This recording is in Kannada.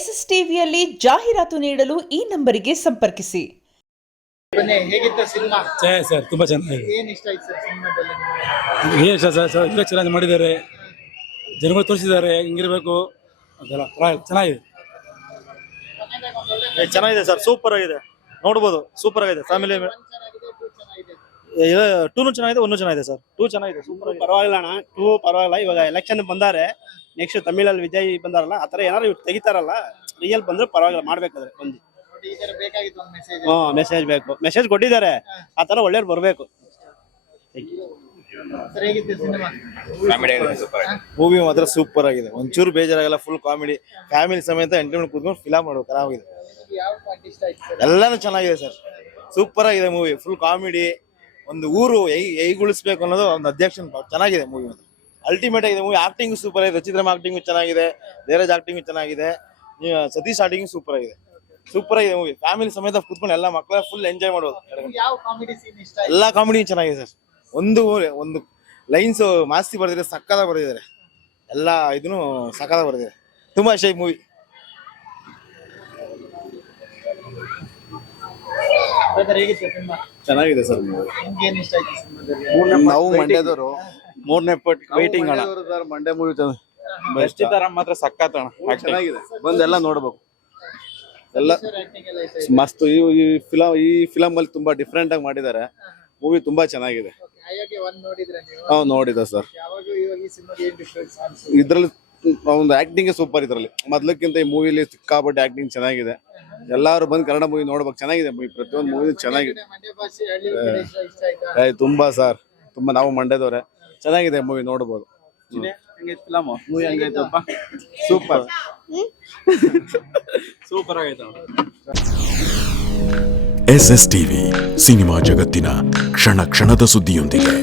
SSTVಯಲ್ಲಿ ಜಾಹೀರಾತು ನೀಡಲು ಈ ನಂಬರಿಗೆ ಸಂಪರ್ಕಿಸಿ. ಹೇಗಿತ್ತು ಸಿನಿಮಾ? ಸರ್ ತುಂಬಾ ಚೆನ್ನಾಗಿದೆ. ಏನು ಇಷ್ಟ ಆಯ್ತು ಸರ್ ಸಿನಿಮಾದಲ್ಲಿ? ಏನು ಸರ್ ಈಗ ಚೆನ್ನಾಗಿ ಮಾಡಿದ್ದಾರೆ, ಜನಗಳು ತೋರಿಸಿದ್ದಾರೆ ಹಿಂಗಿರಬೇಕು ಅದೆಲ್ಲ ಚೆನ್ನಾಗಿದೆ. ಚೆನ್ನಾಗಿದೆ ಸರ್, ಸೂಪರ್ ಆಗಿದೆ, ನೋಡ್ಬೋದು, ಸೂಪರ್ ಆಗಿದೆ. ಫ್ಯಾಮಿಲಿ ಟೂನು ಚೆನ್ನಾಗಿದೆ, ಒನ್ನು ಚೆನ್ನಾಗಿದೆ ಸರ್. ಟೂ ಚೆನ್ನಾಗಿದೆ, ಸೂಪರ್. ಪರವಾಗಿಲ್ಲ ಅಣ್ಣ, ಟೂ ಪರವಾಗಿಲ್ಲ. ಇವಾಗ ಎಲೆಕ್ಷನ್ ಬಂದಾರೆ, ನೆಕ್ಸ್ಟ್ ತಮಿಳಲ್ಲಿ ವಿಜಯ್ ಬಂದಾರಲ್ಲ, ಆ ಥರ ಏನಾದ್ರು ಇವ್ರು ತೆಗಿತಾರಲ್ಲ, ರಿಯಲ್ ಬಂದ್ರೆ ಪರವಾಗಿಲ್ಲ, ಮಾಡ್ಬೇಕಾದ್ರೆ ಒಂದು ಮೆಸೇಜ್ ಬೇಕು. ಮೆಸೇಜ್ ಕೊಟ್ಟಿದ್ದಾರೆ, ಆ ಥರ ಒಳ್ಳೆಯವ್ರು ಬರಬೇಕು. ಮೂವಿ ಮಾತ್ರ ಸೂಪರ್ ಆಗಿದೆ, ಒಂಚೂರು ಬೇಜಾರಾಗಲ್ಲ, ಫುಲ್ ಕಾಮಿಡಿ, ಫ್ಯಾಮಿಲಿ ಸಮೇತ ಎಂಟರ್ಟೈನ್ಮೆಂಟ್ ಕೂತ್ಕೊಂಡು ಫಿಲಮ್ ಮಾಡ್ಬೇಕು, ಆರಾಮಾಗಿದೆ. ಎಲ್ಲಾನು ಚೆನ್ನಾಗಿದೆ ಸರ್, ಸೂಪರ್ ಆಗಿದೆ ಮೂವಿ, ಫುಲ್ ಕಾಮಿಡಿ. ಒಂದು ಊರು ಹೇಗುಳಿಸ್ಬೇಕು ಅನ್ನೋದು ಒಂದು ಅಧ್ಯಕ್ಷನ್ ಚೆನ್ನಾಗಿದೆ ಮೂವಿ, ಮಾತ್ರ ಅಲ್ಟಿಮೇಟ್ ಆಗಿದೆ ಮೂವಿ. ಆಕ್ಟಿಂಗ್ ಸೂಪರ್ ಆಗಿದೆ, ರಚಿತ್ರಮ್ ಆಕ್ಟಿಂಗ್ ಚೆನ್ನಾಗಿದೆ, ಧೀರಜ್ ಆಕ್ಟಿಂಗ್ ಚೆನ್ನಾಗಿದೆ, ಸತೀಶ್ ಆಕ್ಟಿಂಗ್ ಸೂಪರ್ ಆಗಿದೆ. ಸೂಪರ್ ಆಗಿದೆ ಮೂವಿ, ಫ್ಯಾಮಿಲಿ ಸಮೇತ ಕೂತ್ಕೊಂಡು ಎಲ್ಲ ಮಕ್ಕಳ ಫುಲ್ ಎಂಜಾಯ್ ಮಾಡ್ಬೋದು. ಎಲ್ಲಾ ಕಾಮಿಡಿ ಚೆನ್ನಾಗಿದೆ ಸರ್. ಒಂದು ಲೈನ್ಸ್ ಮಾಸ್ತಿ ಬರ್ದಿದ್ದಾರೆ, ಸಕ್ಕದಾಗ ಬರ್ದಿದ್ದಾರೆ, ಎಲ್ಲ ಇದನ್ನು ಸಕ್ಕದಾಗ ಬರ್ದಿದ್ದಾರೆ. ತುಂಬಾ ಇಷ್ಟ ಈ ಮೂವಿ. ಚೆನ್ನಾಗಿದೆ ಸರ್. ನಾವು ಮಂಡ್ಯದವರು, ಮೂರನೇ ಪಟ್ ವೈಟಿಂಗ್ ಅಣ್ಣ. ಮಂಡ್ಯ ಮೂವಿ ಮಾತ್ರ ಸಕ್ಕತ್ತಣ, ಚೆನ್ನಾಗಿದೆ, ಬಂದೆಲ್ಲ ನೋಡ್ಬೇಕು. ಎಲ್ಲ ಮಸ್ತ್. ಈ ಫಿಲಮ್ ಅಲ್ಲಿ ತುಂಬಾ ಡಿಫ್ರೆಂಟ್ ಆಗಿ ಮಾಡಿದ್ದಾರೆ. ಮೂವಿ ತುಂಬಾ ಚೆನ್ನಾಗಿದೆ. ನೋಡಿದ ಸರ್. ಇದ್ರಲ್ಲಿ ಒಂದು ಆಕ್ಟಿಂಗ್ ಸೂಪರ್. ಇದ್ರಲ್ಲಿ ಮೊದ್ಲಕ್ಕಿಂತ ಈ ಮೂವಿಲಿ ಸಿಕ್ಕಾಪಟ್ಟೆ ಆಕ್ಟಿಂಗ್ ಚೆನ್ನಾಗಿದೆ. ಎಲ್ಲಾರು ಬಂದು ಕನ್ನಡ ಮೂವಿ ನೋಡ್ಬೇಕು, ಚೆನ್ನಾಗಿದೆ ಮೂವಿ, ಪ್ರತಿಯೊಂದು ಮೂವಿ ಚೆನ್ನಾಗಿದೆ. ತುಂಬಾ ಸರ್, ತುಂಬಾ. ನಾವು ಮಂಡ್ಯದವ್ರೆ, ಚೆನ್ನಾಗಿದೆ ಮೂವಿ, ನೋಡ್ಬೋದು. ಮೂವಿ ಹಂಗೈತಪ್ಪ, ಸೂಪರ್ ಸೂಪರ್ ಆಗೈತೆ. SSTV ಸಿನಿಮಾ ಜಗತ್ತಿನ ಕ್ಷಣ ಕ್ಷಣದ ಸುದ್ದಿಯೊಂದಿಗೆ.